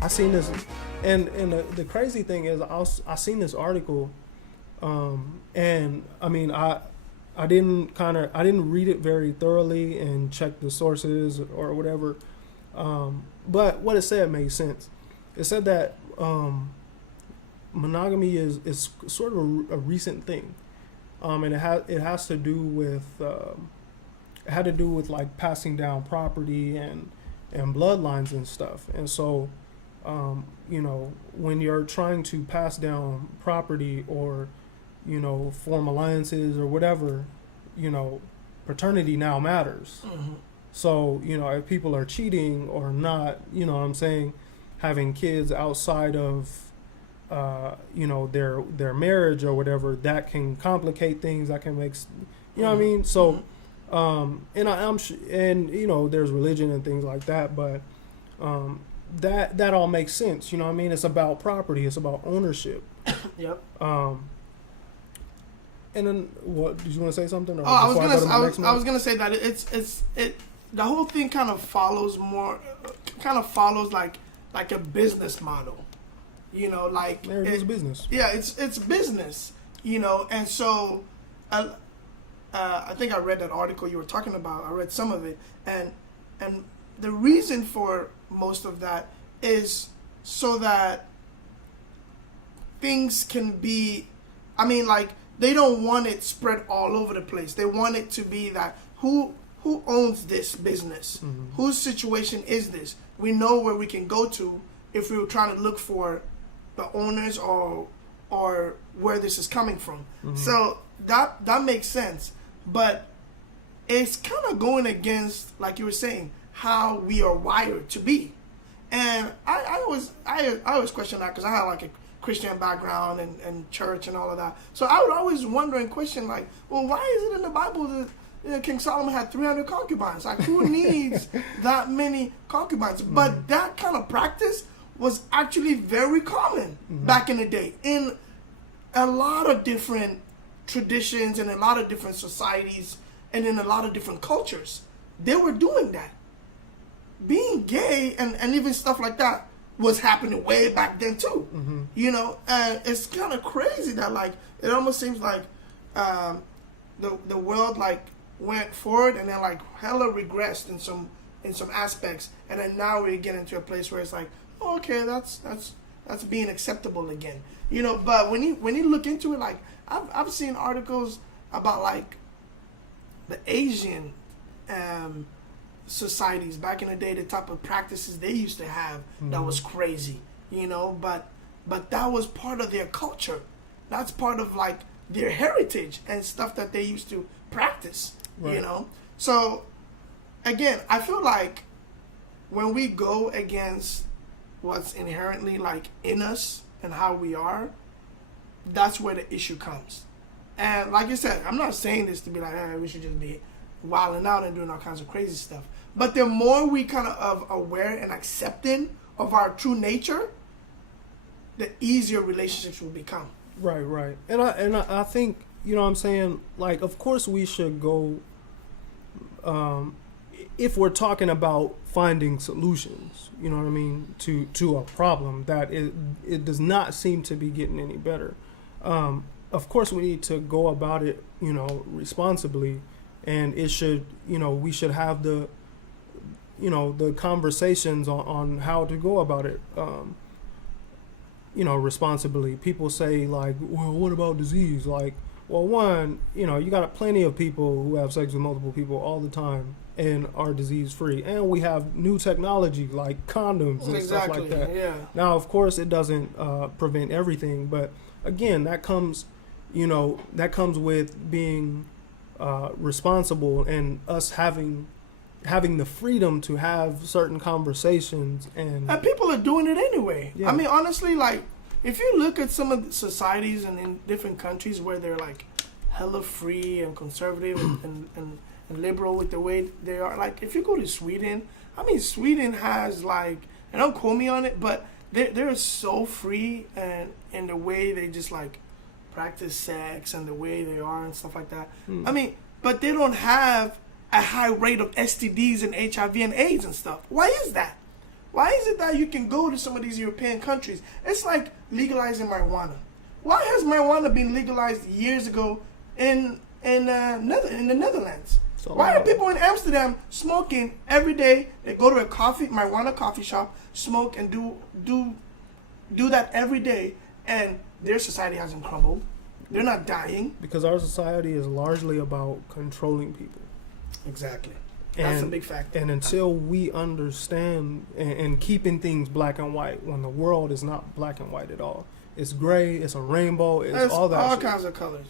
I seen this, and the crazy thing is, I seen this article, and I mean, I didn't read it very thoroughly and check the sources or whatever, but what it said made sense. It said that monogamy is sort of a recent thing, and it has to do with it had to do with like passing down property and bloodlines and stuff, and so. When you're trying to pass down property or, form alliances or whatever, paternity now matters. Mm-hmm. So, if people are cheating or not, what I'm saying, having kids outside of, their marriage or whatever, that can complicate things, that can make, what I mean? So, and there's religion and things like that, but, that all makes sense, you know what I mean? It's about property, it's about ownership. Yep. And then what did you want to say something? Or I was gonna say that it's the whole thing kind of follows like a business model, like marriage is business. Yeah, it's business, and so I think I read that article you were talking about. I read some of it, and the reason for most of that is so that things can be, they don't want it spread all over the place. They want it to be that who owns this business? Mm-hmm. Whose situation is this? We know where we can go to if we were trying to look for the owners or where this is coming from. Mm-hmm. So that makes sense. But it's kind of going against, like you were saying, how we are wired to be. And I always question that because I had like a Christian background and church and all of that. So I would always wonder and question like, well, why is it in the Bible that King Solomon had 300 concubines? Like, who needs that many concubines? Mm-hmm. But that kind of practice was actually very common back in the day in a lot of different traditions and a lot of different societies and in a lot of different cultures. They were doing that. Being gay and even stuff like that was happening way back then too. Mm-hmm. And it's kind of crazy that like it almost seems like the world like went forward and then like hella regressed in some aspects, and then now we're getting to a place where it's like, oh, okay, that's being acceptable again. But when you look into it, like I've seen articles about like the Asian societies back in the day, the type of practices they used to have that was crazy, but that was part of their culture. That's part of like their heritage and stuff that they used to practice, right. So again, I feel like when we go against what's inherently like in us and how we are, that's where the issue comes. And like I said, I'm not saying this to be like, hey, we should just be wilding out and doing all kinds of crazy stuff. But the more we kind of aware and accepting of our true nature, the easier relationships will become. Right. And I think, what I'm saying, like, of course we should go, if we're talking about finding solutions, you know what I mean, to a problem that it does not seem to be getting any better. Of course we need to go about it, responsibly. And it should, we should have the conversations on how to go about it, responsibly. People say like, well, what about disease? Like, well, one, you got plenty of people who have sex with multiple people all the time and are disease free. And we have new technology like condoms and stuff like that. Yeah. Now, of course, it doesn't prevent everything. But again, that comes with being responsible and us having the freedom to have certain conversations, and people are doing it anyway. Yeah. I mean, honestly, like if you look at some of the societies and in different countries where they're like hella free and conservative and liberal with the way they are, like if you go to Sweden, I mean, Sweden has like, and don't quote me on it, but they're so free and in the way they just like practice sex and the way they are and stuff like that. I mean, but they don't have a high rate of STDs and HIV and AIDS and stuff. Why is that? Why is it that you can go to some of these European countries? It's like legalizing marijuana. Why has marijuana been legalized years ago in the Netherlands? So Why are people in Amsterdam smoking every day? They go to a marijuana coffee shop, smoke and do that every day, and their society hasn't crumbled. They're not dying. Because our society is largely about controlling people. Exactly. That's a big factor. And until we understand and keeping things black and white, when the world is not black and white at all, it's gray, it's a rainbow, it's all that. All shit. kinds of colors.